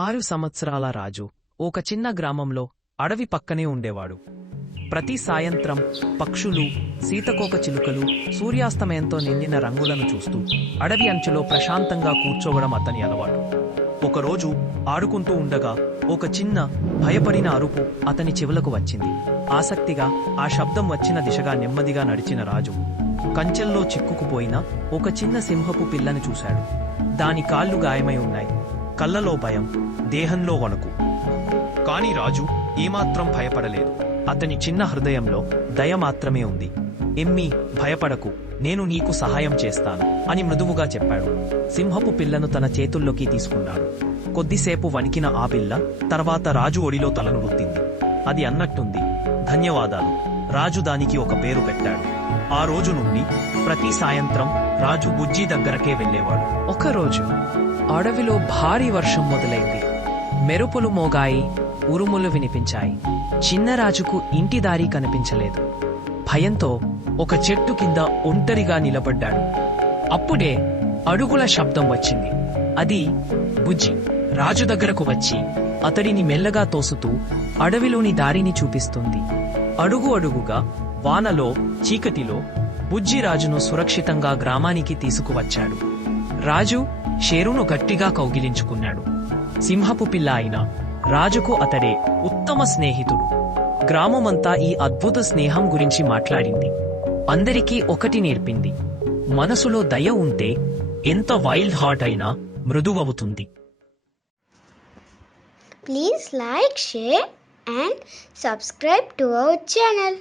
6 సంవత్సరాల రాజు ఒక చిన్న గ్రామంలో అడవి పక్కనే ఉండేవాడు. ప్రతి సాయంత్రం పక్షులు, సీతకోక చిలుకలు సూర్యాస్తమయంతో నిండిన రంగులను చూస్తూ అడవి అంచులో ప్రశాంతంగా కూర్చోవడం అతని అలవాటు. ఒకరోజు ఆడుకుంటూ ఉండగా ఒక చిన్న భయపడిన అరుపు అతని చెవులకు వచ్చింది. ఆసక్తిగా ఆ శబ్దం వచ్చిన దిశగా నెమ్మదిగా నడిచిన రాజు కంచెల్లో చిక్కుకుపోయిన ఒక చిన్న సింహపు పిల్లని చూశాడు. దాని కాళ్ళు గాయమై ఉన్నాయి. కళ్ళలో భయం, దేహంలో వణుకు. కాని రాజు ఏమాత్రం భయపడలేదు. అతని చిన్న హృదయంలో దయ మాత్రమే ఉంది. ఎమ్మీ, భయపడకు, నేను నీకు సహాయం చేస్తాను అని మృదువుగా చెప్పాడు. సింహపు పిల్లను తన చేతుల్లోకి తీసుకున్నాడు. కొద్దిసేపు వణికిన ఆ పిల్ల తర్వాత రాజు ఒడిలో తలను రుద్దింది. అది అన్నట్టుంది, ధన్యవాదాలు. రాజు దానికి ఒక పేరు పెట్టాడు. ఆ రోజు నుండి ప్రతి సాయంత్రం రాజు బుజ్జి దగ్గరకే వెళ్లేవాడు. ఒకరోజు అడవిలో భారీ వర్షం మొదలైంది. మెరుపులు మోగాయి, ఉరుములు వినిపించాయి. చిన్నరాజుకు ఇంటి దారి కనిపించలేదు. భయంతో ఒక చెట్టు కింద ఒంటరిగా నిలబడ్డాడు. అప్పుడే అడుగుల శబ్దం వచ్చింది. అది బుజ్జి. రాజు దగ్గరకు వచ్చి అతడిని మెల్లగా తోసుతూ అడవిలోని దారిని చూపిస్తుంది. అడుగు అడుగుగా, వానలో, చీకటిలో బుజ్జి రాజును సురక్షితంగా గ్రామానికి తీసుకువచ్చాడు. రాజు షేరును గట్టిగా కౌగిలించుకున్నాడు. సింహపు పిల్ల అయిన రాజుకు అతడే ఉత్తమ స్నేహితుడు. గ్రామమంతా ఈ అద్భుత స్నేహం గురించి మాట్లాడింది. అందరికీ ఒకటి నేర్పింది: మనసులో దయ ఉంటే ఎంత వైల్డ్ హార్ట్ అయినా మృదువవుతుంది. Please like, share and subscribe to our channel.